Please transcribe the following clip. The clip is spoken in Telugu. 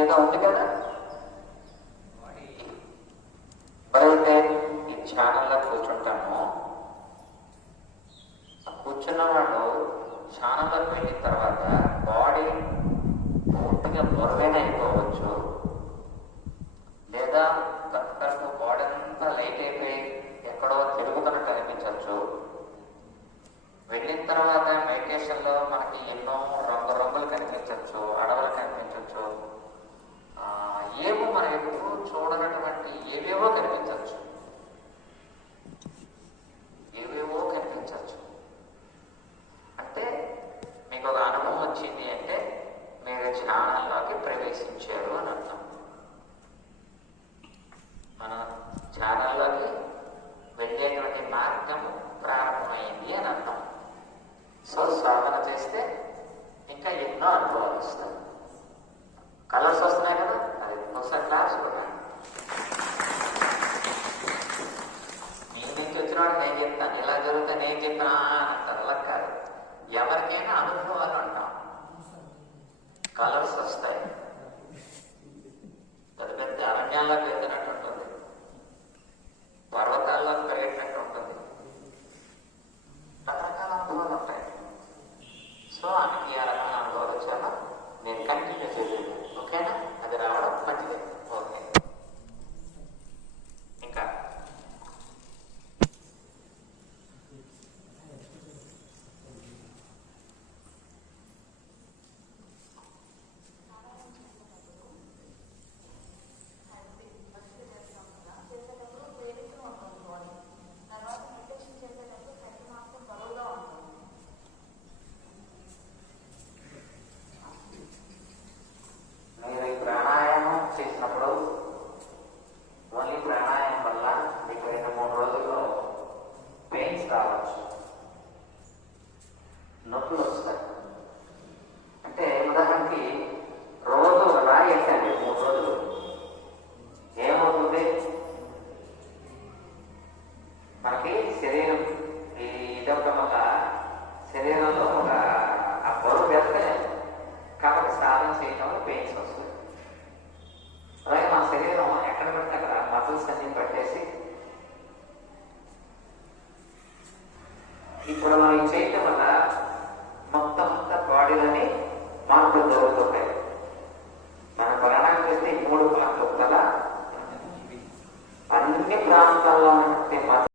ఏదో ఉంది కదా. ఎవరైతే ఈ ధ్యానంలో కూర్చుంటామో కూర్చున్న వాళ్ళు ధ్యానంలోకి వెళ్ళిన తర్వాత బాడీ పూర్తిగా బరువైన అయిపోవచ్చు, లేదా కనుక బాడీ అంతా లైట్ అయిపోయి ఎక్కడో తిరుగుతున్నట్టు అనిపించవచ్చు. వెళ్ళిన తర్వాత మెడిటేషన్లో మనకి ఎన్నో రంగులు కనిపించవచ్చు, అడవులు కనిపించవచ్చు, ఏవో మనం ఎప్పుడు చూడనటువంటి ఏవేవో కనిపించవచ్చు. అంటే మీకు ఒక అనుభవం వచ్చింది అంటే మీరు ధ్యానంలోకి ప్రవేశించారు అని అర్థం. మన ధ్యానంలోకి వెళ్ళేటువంటి మార్గం ప్రారంభమైంది అని అర్థం. సో సాధన చేస్తే ఇంకా ఎన్నో అనుభవాలు వస్తాయి. కలర్స్ వస్తున్నాయి కదా, అది ఒకసారి క్లాస్ కూడా మీ నుంచి వచ్చిన వాడు నేను చెప్తాను, ఇలా జరిగితే నేను చెప్పినా అంటారు. అలా కాదు, ఎవరికైనా అనుభవాలు అంటాం. కలర్స్ వస్తాయి. పెద్ద పెద్ద అరణ్యాల్లోకి వెళ్తున్నట్టు ఉంటుంది, పర్వతాల్లోకి పెరిగేటట్టు ఉంటుంది, రకరకాల అనుభవాలు ఉంటాయి. సో ఆమెకి ఆ రకమైన అనుభవాలు వచ్చాక నేను కంటిన్యూ చేయలేదు. ఓకేనా? అది రావడం మంచిదే. ఓకే, ఇంకా చేసినప్పుడు ఓన్లీ ప్రాణాయామం వల్ల మీకు 2-3 రోజుల్లో పెయిన్స్ రావచ్చు, నొప్పులు వస్తాయి. అంటే ఉదాహరణకి రోజు ఒక రాయి వేసండి 3 రోజులు, ఏమవుతుంది? మనకి శరీరం ఇదొక శరీరంలో ఒక ఆ బరువు పెరగలేదు కాబట్టి సాధన చేయడంలో పెయిన్స్ వస్తుంది. అలాగే మన శరీరం ఎక్కడ పడితే అక్కడ మజిల్స్ అన్ని పట్టేసి ఇప్పుడు మనం చేయటం వల్ల